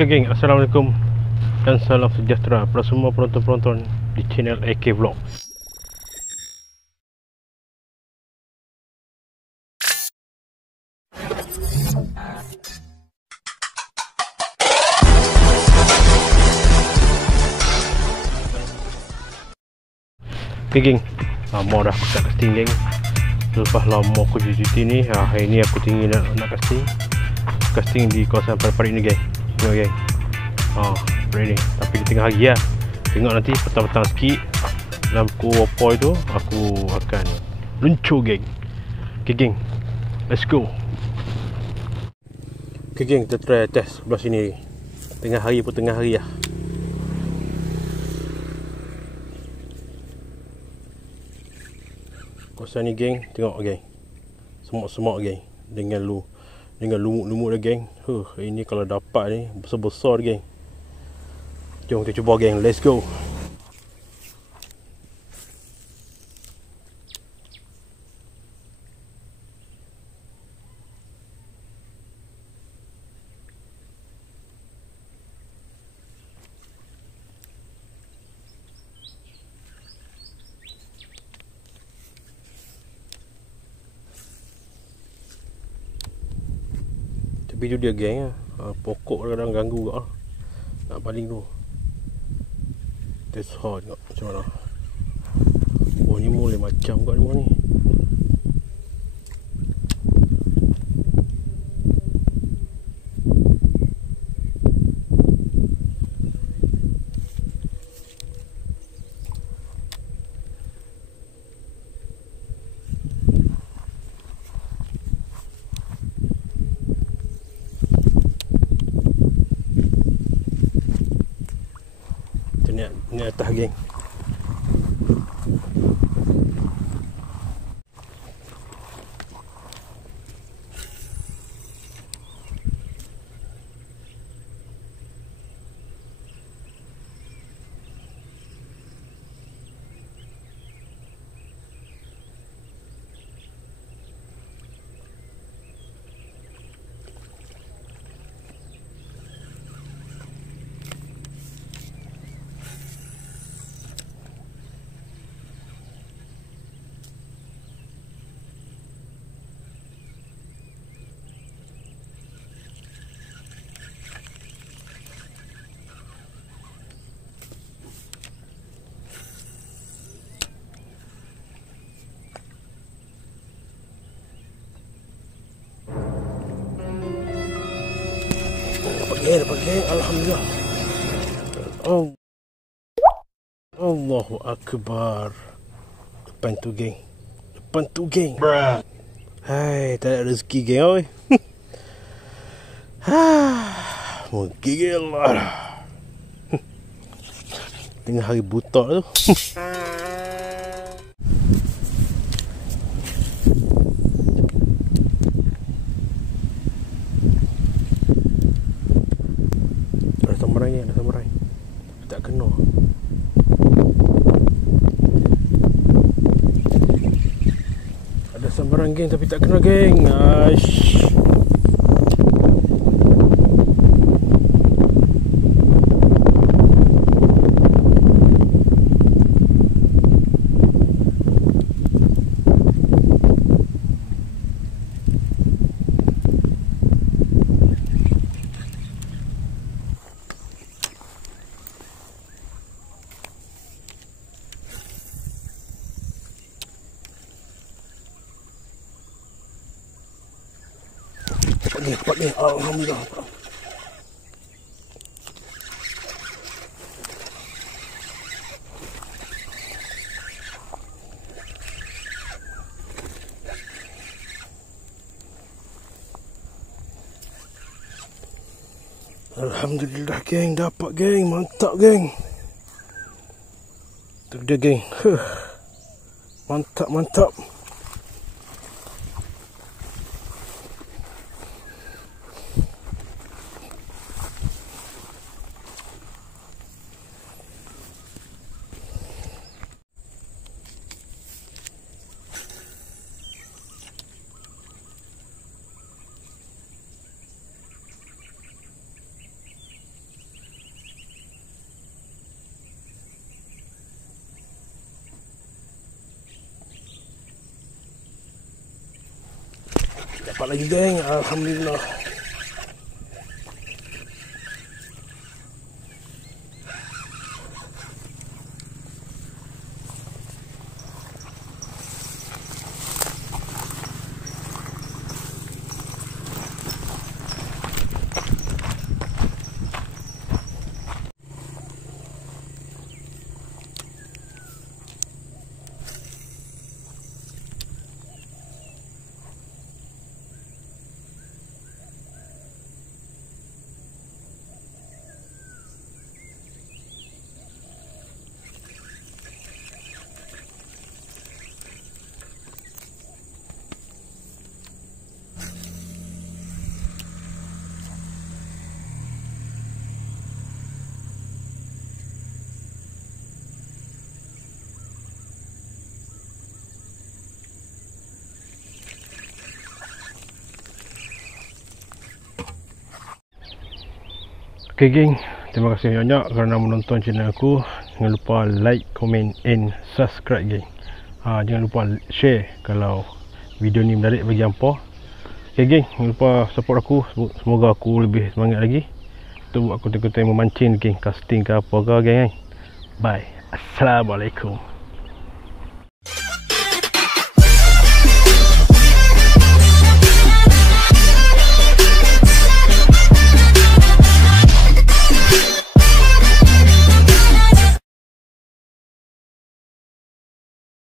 Okey geng, Assalamualaikum dan salam sejahtera kepada semua penonton-penonton di channel AK Vlog. Okey geng, lama dah aku tak casting geng. Lepas lama aku cuti ni, hari ni aku tinggi nak casting di kawasan Paripari ni geng. Tengok geng, ready. Tapi di tengah hari lah. Tengok nanti petang-petang sikit dalam pukul apa itu aku akan luncur geng. Okay geng, let's go. Okay geng, kita try test sebelah sini. Tengah hari pun tengah hari lah. Kawasan ni geng, tengok geng, semak-semak geng, dengan lumut-lumut dah geng. Ini kalau dapat ni besar-besar geng. Jom kita cuba geng, let's go. Tapi tu dia geng, pokok kadang ganggu kat nak baling tu. Test hard tengok macam mana. Oh ni boleh macam kat ni. Ni atas geng. Dapat geng, alhamdulillah. Allahu Akbar. Depan tu geng. Hai, tak ada rezeki geng oi. Menggigil lah. Tengah hari buta tu. Ada samurai. Tak kena. Ada sambaran geng tapi tak kena geng. Aish. Dapat ni, alhamdulillah. Alhamdulillah geng, dapat geng, mantap geng. Tu dia geng. Mantap. lagi geng, alhamdulillah. Okay geng, terima kasih banyak kerana menonton channel aku. Jangan lupa like, comment and subscribe geng. Jangan lupa share kalau video ni menarik bagi hampa. Okay geng, jangan lupa support aku. Semoga aku lebih semangat lagi untuk buat konten-konten memancing geng, casting ke apa ke geng. Bye. Assalamualaikum.